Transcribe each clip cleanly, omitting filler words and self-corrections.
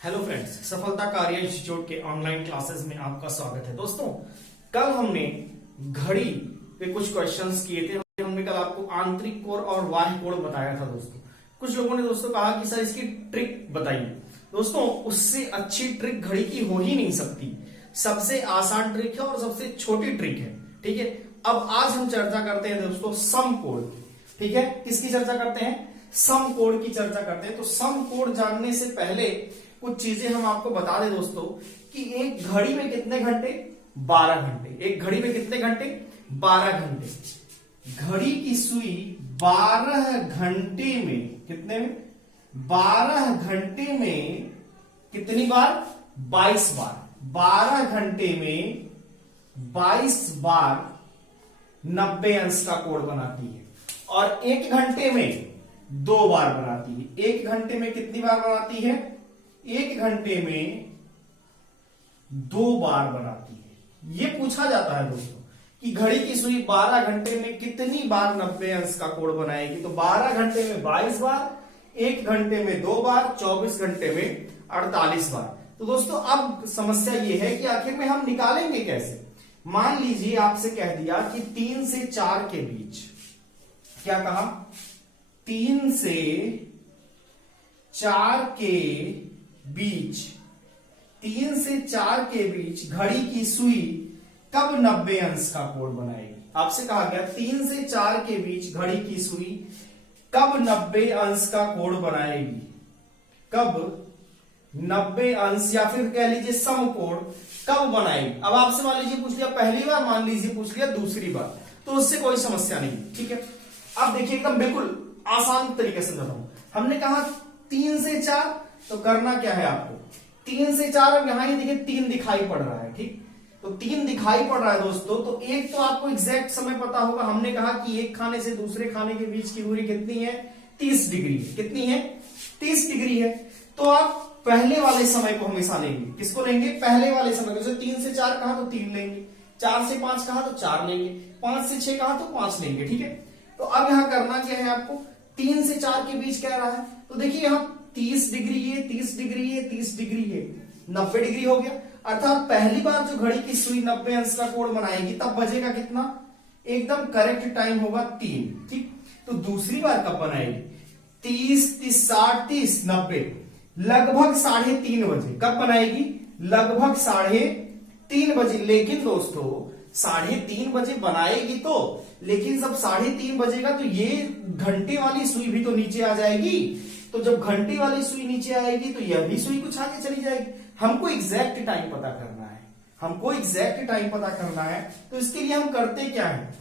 Hello friends, सफलता कार्य institute के ऑनलाइन क्लासेस में आपका स्वागत है। दोस्तों, कल हमने घड़ी पे कुछ क्वेश्चंस किए थे। हमने कल आपको आंतरिक कोण और बाह्य कोण बताया था। दोस्तों, कुछ लोगों ने कहा कि सर इसकी ट्रिक बताइए। दोस्तों, उससे अच्छी ट्रिक घड़ी की हो ही नहीं सकती। सबसे आसान ट्रिक है और सबसे छोटी ट्रिक है। ठीक है, अब आज हम चर्चा करते हैं दोस्तों समकोण। ठीक है, किसकी चर्चा करते हैं? समकोण की चर्चा करते हैं। तो समकोण जानने से पहले कुछ चीजें हम आपको बता दें दोस्तों कि एक घड़ी में कितने घंटे? 12 घंटे। एक घड़ी में कितने घंटे? 12 घंटे। घड़ी की सुई 12 घंटे में कितने में? 12 घंटे में कितनी बार? 22 बार। 12 घंटे में 22 बार 90 अंश का कोण बनाती है और 1 घंटे में 2 बार बनाती है। 1 घंटे में कितनी बार बनाती है? 1 घंटे में 2 बार बनाती है। यह पूछा जाता है दोस्तों कि घड़ी की सुई 12 घंटे में कितनी बार 90 अंश का कोण बनाएगी। तो 12 घंटे में 22 बार, 1 घंटे में 2 बार, 24 घंटे में 48 बार। तो दोस्तों, अब समस्या यह है कि आखिर में हम निकालेंगे कैसे? मान लीजिए आपसे कह दिया कि 3 से 4 के बीच, क्या कहा? 3 से 4 के बीच, 3 से 4 के बीच घड़ी की सुई कब 90 अंश का कोण बनाएगी? आपसे कहा गया 3 से 4 के बीच घड़ी की सुई कब 90 अंश का कोण बनाएगी? कब 90 अंश या फिर कह लीजिए समकोण कब बनाएगी? अब आपसे मान लीजिए पूछ लिया पहली बार, मान लीजिए पूछ लिया दूसरी बार, तो उससे कोई समस्या नहीं। ठीक है, अब देखिए एकदम बिल्कुल आसान तरीके से बताऊं। हमने कहा 3 से 4, तो करना क्या है आपको? 3 से 4, अब यहां ही देखिए 3 दिखाई पड़ रहा है। ठीक, तो 3 दिखाई पड़ रहा है दोस्तों। तो एक तो आपको एग्जैक्ट समय पता होगा। हमने कहा कि एक खाने से दूसरे खाने के बीच की दूरी कितनी है? 30 डिग्री। कितनी है? 30 डिग्री है। तो आप पहले वाले समय को हमेशा लेंगे। किसको लेंगे? पहले वाले समय को। जैसे 3 से 4 कहा तो 3 लेंगे, 4 से 5 कहा तो 4 लेंगे, 5 से 6 कहा तो 5 लेंगे। ठीक है, तो अब यहां करना क्या है आपको? 3 से 4 के बीच कह रहा है, तो देखिए यहां 30 डिग्री है, 30 डिग्री है, 30 डिग्री है, 90 डिग्री हो गया। अर्थात पहली बार जो घड़ी की सुई 90 अंश का कोण बनाएगी तब बजेगा कितना? एकदम करेक्ट टाइम होगा 3। ठीक, तो दूसरी बार कब बनाएगी? 30, 30, 60, 30, 90, लगभग 3:30 बजे। कब बनाएगी? लगभग 3:30 बजे। लेकिन दोस्तों 3:30 बजे बनाएगी तो, लेकिन जब 3:30 बजेगा तो ये घंटे वाली सुई भी तो नीचे आ जाएगी। तो जब घंटे वाली सुई नीचे आएगी तो यह भी सुई कुछ आगे चली जाएगी। हमको एग्जैक्ट टाइम पता करना है। हमको एग्जैक्ट टाइम पता करना है, तो इसके लिए हम करते क्या है?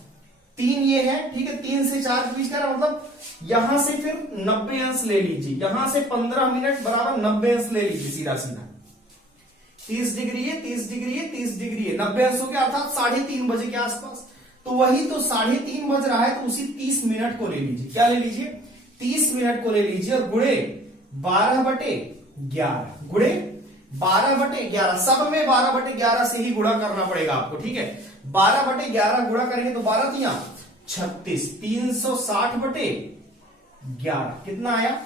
3 ये है, ठीक है, 3 से 4 के बीच का मतलब यहां से फिर 90 अंश ले लीजिए। यहां से 15 मिनट बराबर 90 अंश ले लीजिए सीधा सीधा। 30 डिग्री है, 30 डिग्री है, 30 डिग्री है, 90 अंश हो गया, अर्थात 3:30 बजे के आसपास। तो वही तो 3:30 बज रहा है, तो उसी 30 मिनट को ले लीजिए। क्या ले लीजिए? 30 मिनट को ले लीजिए और गुणे 12/11, गुणे 12/11। सब में 12/11 से ही गुणा करना पड़ेगा आपको। ठीक है, 12/11 गुणा करेंगे तो 12 दिया 36, 360/11 कितना आया?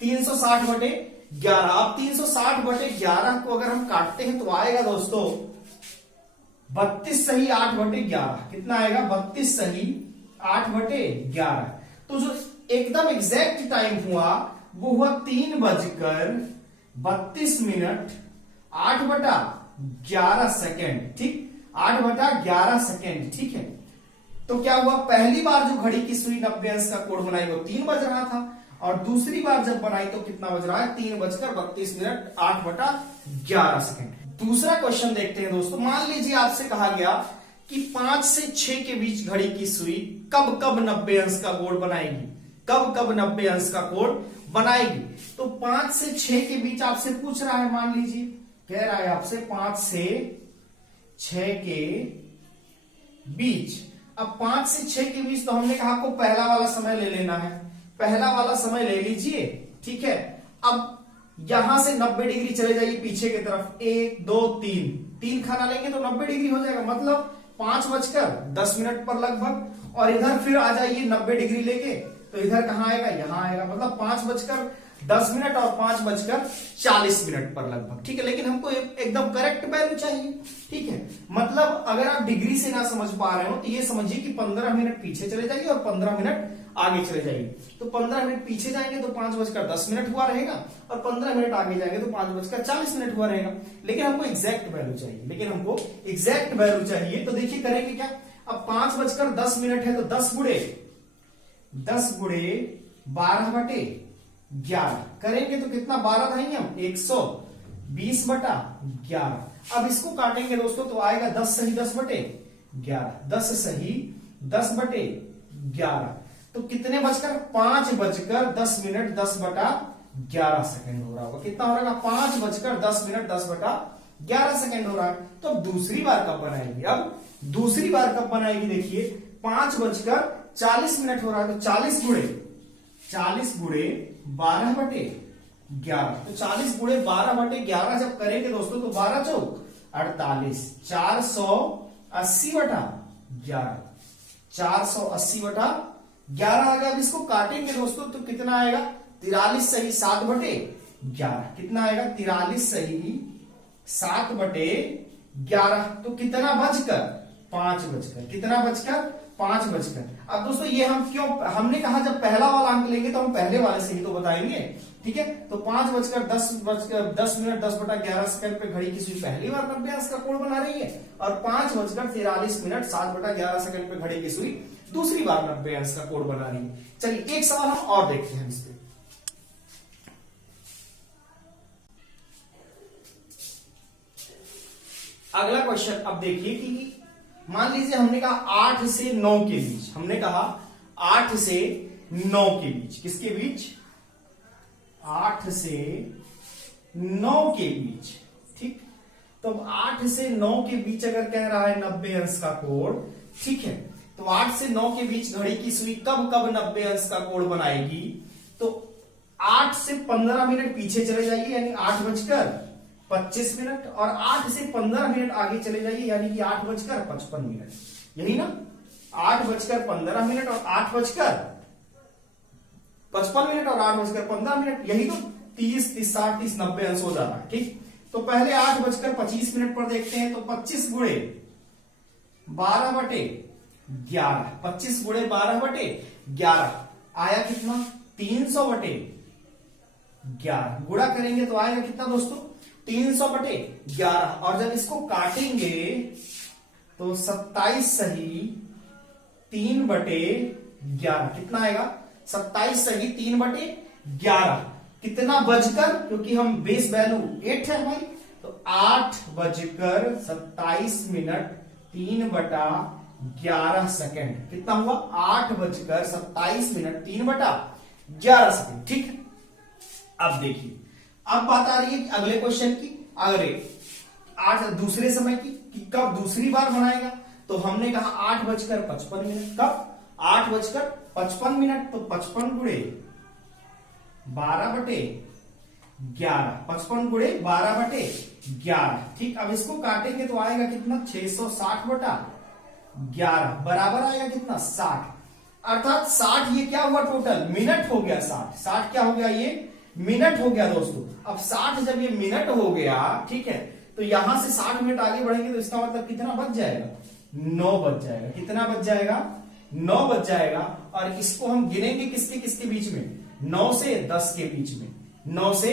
360/11। अब 360/11 को अगर हम काटते हैं तो आएगा दोस्तों 32 सही 8/11। कितना आएगा? 32 सही 8/11। तो जो एकदम एग्जैक्ट टाइम हुआ वो हुआ 3:32 8/11 सेकेंड। ठीक, 8/11 सेकेंड। ठीक है, तो क्या हुआ? पहली बार जो घड़ी की सुई 90 अंश का कोण बनाई वो 3 बज रहा था, और दूसरी बार जब बनाई तो कितना बज रहा है? 3:32 8/11 सेकेंड। दूसरा क्वेश्चन देखते हैं दोस्तों। मान लीजिए आपसे कहा गया कि 5 से 6 के बीच घड़ी की सुई कब कब 90 अंश का कोण बनाएगी? कब कब 90 अंश का कोण बनाएगी? तो 5 से 6 के बीच आपसे पूछ रहा है। मान लीजिए कह रहा है आपसे 5 से 6 के बीच। अब 5 से 6 के बीच तो हमने कहा आपको पहला वाला समय ले लेना है। पहला वाला समय ले लीजिए। ठीक है, अब यहां से 90 डिग्री चले जाइए पीछे की तरफ। 1, 2, 3 खाना लेंगे तो 90 डिग्री हो जाएगा, मतलब 5:10 पर लगभग। और इधर फिर आ जाइए 90 डिग्री लेके, तो इधर कहां आएगा, यहां आएगा, मतलब 5:10 और 5:40 पर लगभग, ठीक है। लेकिन हमको एकदम करेक्ट वैल्यू चाहिए, ठीक है। मतलब अगर आप डिग्री से ना समझ पा रहे हो तो ये समझिए कि 15 मिनट पीछे चले जाइए और 15 मिनट आगे चले जाइए। तो 15 मिनट पीछे जाएंगे तो 5:10 हुआ रहेगा और 15 मिनट आगे जाएंगे तो 5:40 हुआ रहेगा। लेकिन हमको एग्जैक्ट वैल्यू चाहिए, तो देखिए करेंगे क्या। अब 5:10 है तो 10 गुणे 12/11 करेंगे तो कितना, 12 धाएंगे हम 120/11। अब इसको काटेंगे दोस्तों तो आएगा 10 सही 10/11, 10 सही 10/11। तो कितने बजकर, 5:10 10/11 हो रहा होगा। कितना हो रहा है, 5:10 10/11 हो रहा है। तो अब दूसरी बार कब बनाएगी, देखिए 5:40 हो रहा है तो 40 गुणे 12/11। तो 40 गुणे 12/11 जब करेंगे दोस्तों तो 12 चौक 48, 480/11, 480/11 आ गया। अब इसको काटेंगे दोस्तों तो कितना आएगा, 43 सही 7/11। कितना आएगा, 43 सही 7/11। तो कितना बचकर, 5 बजकर, कितना बचकर, 5 बजकर। अब दोस्तों ये हम क्यों, हमने कहा जब पहला वाला अंक लेंगे तो हम पहले वाले से ही तो बताएंगे, ठीक है। तो 5:10 पे घड़ी की सुई पहली बार 90 अंश का कोण बना रही है और 5:43 7/11 पे घड़ी की सुई दूसरी बार 90 अंश का कोण बना रही है। चलिए एक सवाल हम और देखते हैं इस पे। अगला क्वेश्चन अब देखिए कि मान लीजिए हमने कहा 8 से 9 के बीच, किसके बीच, 8 से 9 के बीच, ठीक। तो 8 से 9 के बीच अगर कह रहा है 90 अंश का कोण, ठीक है। तो 8 से 9 के बीच घड़ी की सुई कब 90 अंश का कोण बनाएगी। तो 8 से 15 मिनट पीछे चले जाइए यानी 8:25 और 8 से 15 मिनट आगे चले जाइए यानी कि 8:55, यही ना, 8:15 और 8:55 और 8:15, यही तो 30 60 30 90 अंश हो जा रहा है, ठीक। तो पहले 8:25 पर देखते हैं तो 25 गुणे 12/11, 25 गुणे 12/11 आया कितना, 300/11। गुणा करेंगे तो आएगा कितना दोस्तों, 300/11। और जब इसको काटेंगे तो 27 सही 3/11, कितना आएगा, 27 सही 3/11। कितना बजकर, क्योंकि हम बेस वैल्यू 8 है हमारी, तो 8:27 3/11। कितना हुआ, 8:27 3/11, ठीक। अब देखिए, अब बात आ रही है कि अगले क्वेश्चन की, अगले आज दूसरे समय की कि कब दूसरी बार बनाएगा। तो हमने कहा 8:55, कब, 8:55, तो 55 गुणे 12/11, 55 गुणे 12/11, ठीक। अब इसको काटेंगे तो आएगा कितना, 660/11 बराबर आएगा कितना, 60। अर्थात 60 ये क्या हुआ, टोटल मिनट हो गया, 60 क्या हो गया, ये मिनट हो गया दोस्तों। अब 60 जब ये मिनट हो गया, ठीक है, तो यहां से 60 मिनट आगे बढ़ेंगे तो इसका मतलब कितना बच जाएगा, 9 बच जाएगा। कितना बच जाएगा, 9 बच जाएगा। और इसको हम गिनेंगे किसके किसके बीच में, 9 से 10 के बीच में, 9 से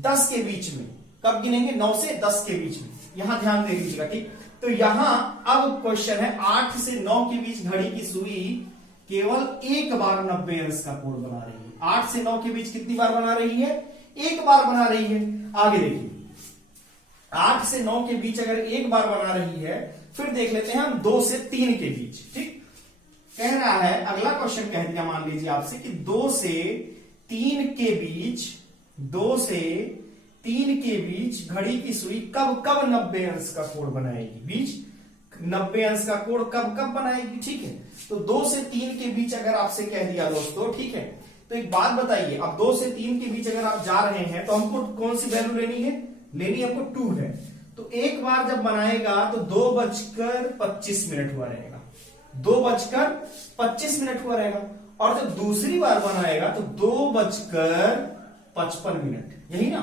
10 के बीच में। कब गिनेंगे, 9 से 10 के बीच में, यहां ध्यान दे दीजिएगा, ठीक। तो यहां अब क्वेश्चन है 8 से 9 के बीच घड़ी की सुई केवल एक बार 90 अंश का कोण बना रही है। 8 से 9 के बीच कितनी बार बना रही है, एक बार बना रही है। आगे देखिए, 8 से 9 के बीच अगर एक बार बना रही है, फिर देख लेते हैं हम 2 से 3 के बीच, ठीक। कह रहा है, अगला क्वेश्चन कह दिया मान लीजिए आपसे कि 2 से 3 के बीच, 2 से 3 के बीच घड़ी की सुई कब 90 अंश का कोण बनाएगी, बीच 90 अंश का कोण कब बनाएगी, ठीक है। तो 2 से 3 के बीच अगर आपसे कह दिया दोस्तों, ठीक है, तो एक बात बताइए, अब 2 से 3 के बीच अगर आप जा रहे हैं तो हमको कौन सी वैल्यू लेनी है, हमको 2 है। तो एक बार जब बनाएगा तो 2:25 हुआ रहेगा, 2:25 हुआ रहेगा। और जब दूसरी बार बनाएगा तो 2:55, यही ना,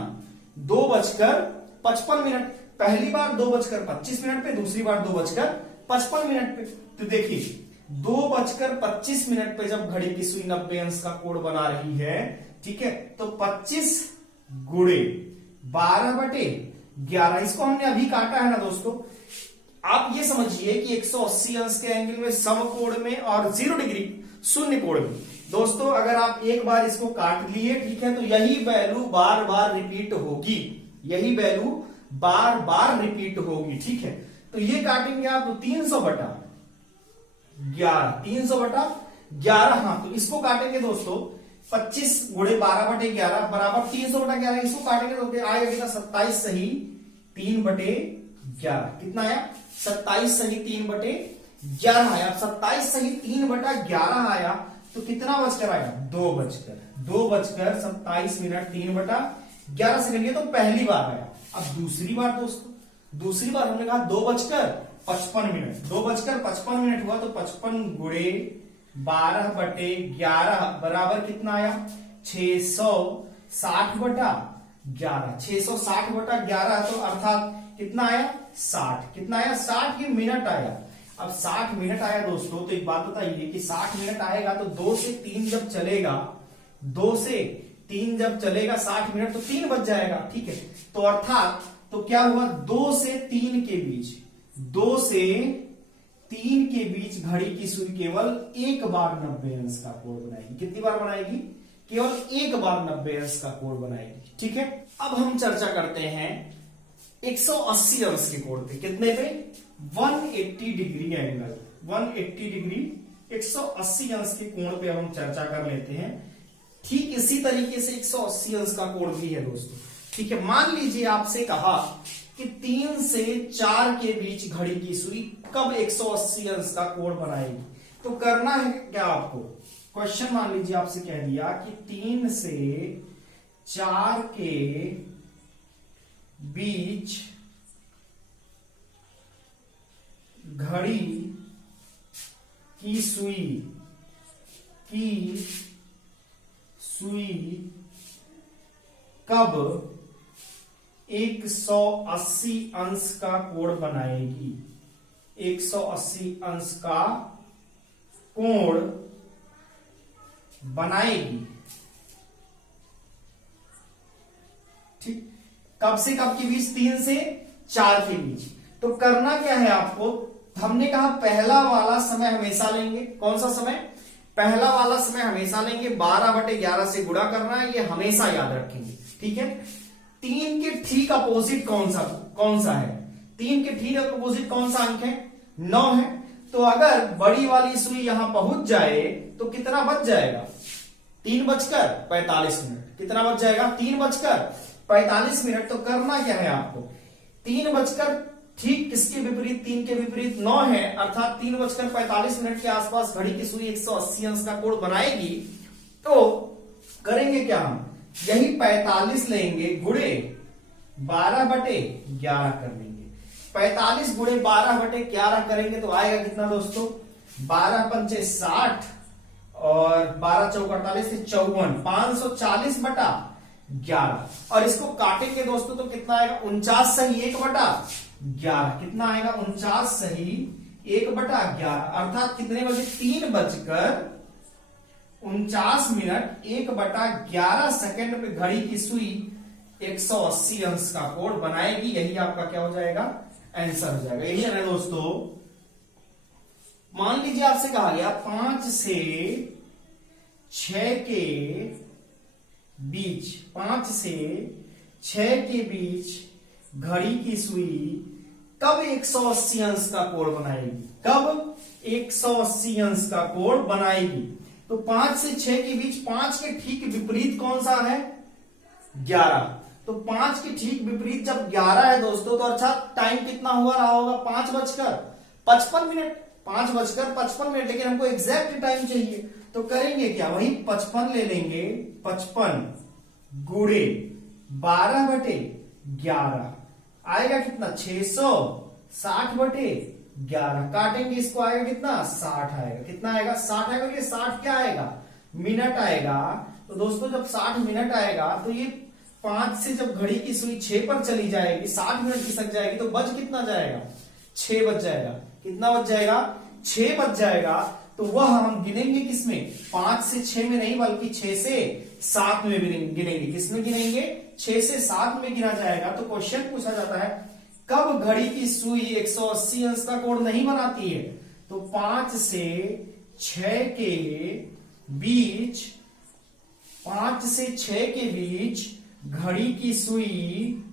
2:55। पहली बार 2:25 पे, दूसरी बार 2:55 पे। तो देखिए 2:25 पे जब घड़ी की सुई 90 अंश का कोण बना रही है, ठीक है, तो 25 गुणे 12/11, इसको हमने अभी काटा है ना दोस्तों। आप ये समझिए कि 180 अंश के एंगल में समकोण में और 0 डिग्री शून्य कोण में, दोस्तों अगर आप एक बार इसको काट लिए, ठीक है, तो यही वैल्यू बार बार रिपीट होगी, यही वैल्यू बार बार रिपीट होगी, ठीक है। तो ये काटेंगे आप तो 300/11, हाँ, तो इसको काटेंगे दोस्तों 25 गुणे 12/11 बराबर 300/11, इसको काटेंगे तो आएगा कितना, 27 सही 3/11, कितना आया, 27 सही 3/11 आया। 27 सही 3/11 आया तो कितना बचकर आया, 2:27 मिनट 3/11 सेकंड, ये तो पहली बार आया। अब दूसरी बार दोस्तों, दूसरी बार हमने कहा 2:55 हुआ, तो 55 गुणे 12/11 बराबर कितना आया, 660/11, 660/11, तो अर्थात कितना आया, 60, कितना आया, 60 मिनट आया। अब 60 मिनट आया दोस्तों, तो एक बात बताइए कि 60 मिनट आएगा तो 2 से 3 जब चलेगा, 2 से 3 जब चलेगा 60 मिनट, तो 3 बज जाएगा, ठीक है। तो अर्थात तो क्या हुआ, 2 से 3 के बीच, 2 से 3 के बीच घड़ी की सुई केवल एक बार 90 अंश का कोण बनाएगी। कितनी बार बनाएगी, केवल एक बार 90 अंश का कोण बनाएगी, ठीक है। अब हम चर्चा करते हैं 180 अंश के कोण पे, कितने पे, 180 डिग्री एंगल, 180 डिग्री 180 अंश के कोण पे हम चर्चा कर लेते हैं। ठीक इसी तरीके से 180 अंश का कोण भी है दोस्तों, ठीक है। मान लीजिए आपसे कहा कि 3 से 4 के बीच घड़ी की सुई कब 180 अंश का कोण बनाएगी, तो करना है क्या आपको, क्वेश्चन मान लीजिए आपसे कह दिया कि 3 से 4 के बीच घड़ी की सुई कब 180 अंश का कोण बनाएगी, 180 अंश का कोण बनाएगी, ठीक। कब से कब के बीच, 3 से 4 के बीच। तो करना क्या है आपको, हमने कहा पहला वाला समय हमेशा लेंगे, कौन सा समय, पहला वाला समय हमेशा लेंगे, 12/11 से गुणा करना है, ये हमेशा याद रखेंगे, ठीक है। 3 के ठीक अपोजिट कौन सा है, 3 के ठीक अपोजिट कौन सा अंक है, 9 है। तो अगर बड़ी वाली सुई यहां पहुंच जाए तो कितना बच जाएगा, 3:45 मिनट, कितना बच जाएगा, 3:45 मिनट। तो करना क्या है आपको, 3 ठीक किसके विपरीत, 3 के विपरीत 9 है, अर्थात 3:45 मिनट के आसपास घड़ी की सुई 180 अंश का कोण बनाएगी। तो करेंगे क्या, हम यही 45 लेंगे गुणे 12/11 कर लेंगे, 45 गुणे 12/11 करेंगे तो आएगा कितना दोस्तों, 12×5 60 और 12×4 48 से 54, 540/11। और इसको काटेंगे दोस्तों तो कितना आएगा, 49 सही 1/11, कितना आएगा, 49 सही 1/11, अर्थात कितने बजे, 3:49 मिनट 1/11 सेकंड पे घड़ी की सुई 180 अंश का कोण बनाएगी। यही आपका क्या हो जाएगा, आंसर हो जाएगा, यही है ना दोस्तों। मान लीजिए आपसे कहा गया 5 से 6 के बीच, 5 से 6 के बीच घड़ी की सुई कब 180 अंश का कोण बनाएगी, कब 180 अंश का कोण बनाएगी। तो 5 से 6 के बीच, 5 के ठीक विपरीत कौन सा है, 11। तो 5 के ठीक विपरीत जब 11 है दोस्तों, तो अच्छा टाइम कितना हुआ रहा होगा, 5:55 मिनट, 5:55 मिनट, लेकिन हमको एग्जैक्ट टाइम चाहिए। तो करेंगे क्या, वही 55 ले लेंगे, 55 गुणे 12/11 आएगा कितना, 660/11, काटेंगे इसको आएगा कितना, 60 आएगा, कितना आएगा, 60 आएगा, ये 60 क्या आएगा, मिनट आएगा, तो दोस्तों जब 60 मिनट आएगा तो ये 5 से जब घड़ी की सुई 6 पर चली जाएगी, 60 मिनट खिसक जाएगी, तो बज कितना जाएगा? 6 बज जाएगा। कितना बज जाएगा? 6 बज जाएगा। तो वह हम गिनेंगे किसमें? 5 से 6 में नहीं, बल्कि 6 से 7 में गिनेंगे। किसमें गिनेंगे? 6 से 7 में गिना जाएगा। तो क्वेश्चन पूछा जाता है कब घड़ी की सुई 180 अंश का कोण नहीं बनाती है? तो 5 से 6 के बीच, 5 से 6 के बीच घड़ी की सुई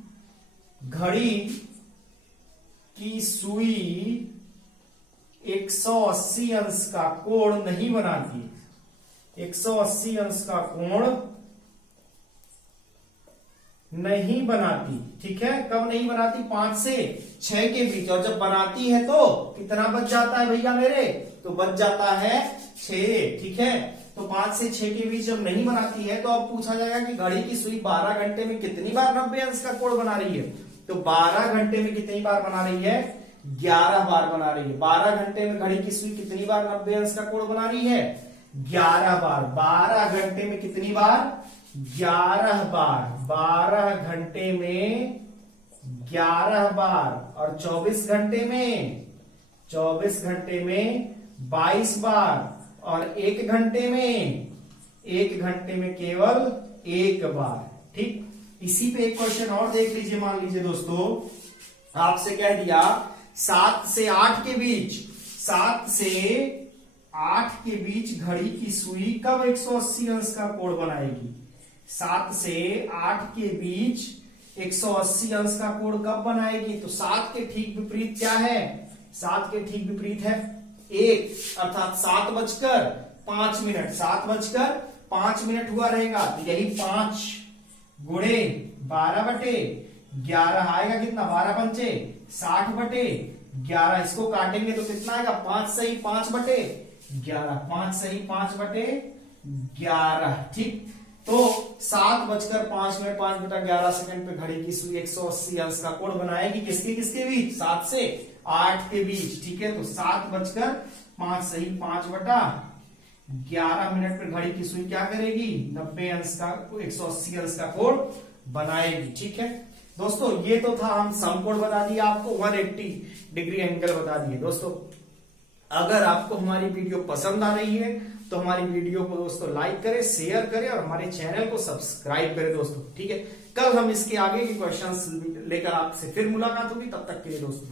180 अंश का कोण नहीं बनाती। 180 अंश का कोण नहीं बनाती। ठीक है, कब नहीं बनाती? 5 से 6 के बीच। और जब बनाती है तो कितना बच जाता है भैया मेरे? तो बच जाता है 6। ठीक है, तो 5 से 6 के बीच जब नहीं बनाती है तो अब पूछा जाएगा कि घड़ी की सुई 12 घंटे में कितनी बार 90 अंश का कोण बना रही है? तो 12 घंटे में कितनी बार बना रही है? 11 बार बना रही है। 12 घंटे में घड़ी की सुई कितनी बार 90 अंश का कोण बना रही है? 11 बार। 12 घंटे में कितनी बार? 11 बार। 12 घंटे में 11 बार। और 24 घंटे में 22 बार। और 1 घंटे में केवल 1 बार। ठीक, इसी पे एक क्वेश्चन और देख लीजिए। मान लीजिए दोस्तों, आपसे कह दिया 7 से 8 के बीच, 7 से 8 के बीच घड़ी की सुई कब 180 अंश का कोण बनाएगी? 7 से 8 के बीच 180 अंश का कोण कब बनाएगी? तो 7 के ठीक विपरीत क्या है? 7 के ठीक विपरीत है 1, अर्थात 7:05। 7:05 हुआ रहेगा। तो यही 5 गुणे 12/11 आएगा कितना? 12 पंचे 60/11। इसको काटेंगे तो कितना आएगा? 5 सही 5/11। 5 सही 5/11। ठीक, तो 7:05 5/11 सेकंड पे घड़ी की सुई 180 अंश का कोण बनाएगी। किसके बीच? 7 से 8 के बीच। ठीक है, तो 7:05 सही 5/11 मिनट पे घड़ी की सुई क्या करेगी? 90 अंश का 180 अंश का कोण बनाएगी। ठीक है दोस्तों, ये तो था, हम समकोण बता दिया आपको, 180 डिग्री एंगल बता दिए। दोस्तों अगर आपको हमारी वीडियो पसंद आ रही है तो हमारी वीडियो को दोस्तों लाइक करें, शेयर करें और हमारे चैनल को सब्सक्राइब करें दोस्तों। ठीक है, कल हम इसके आगे के क्वेश्चंस लेकर आपसे फिर मुलाकात होगी। तब तक के लिए दोस्तों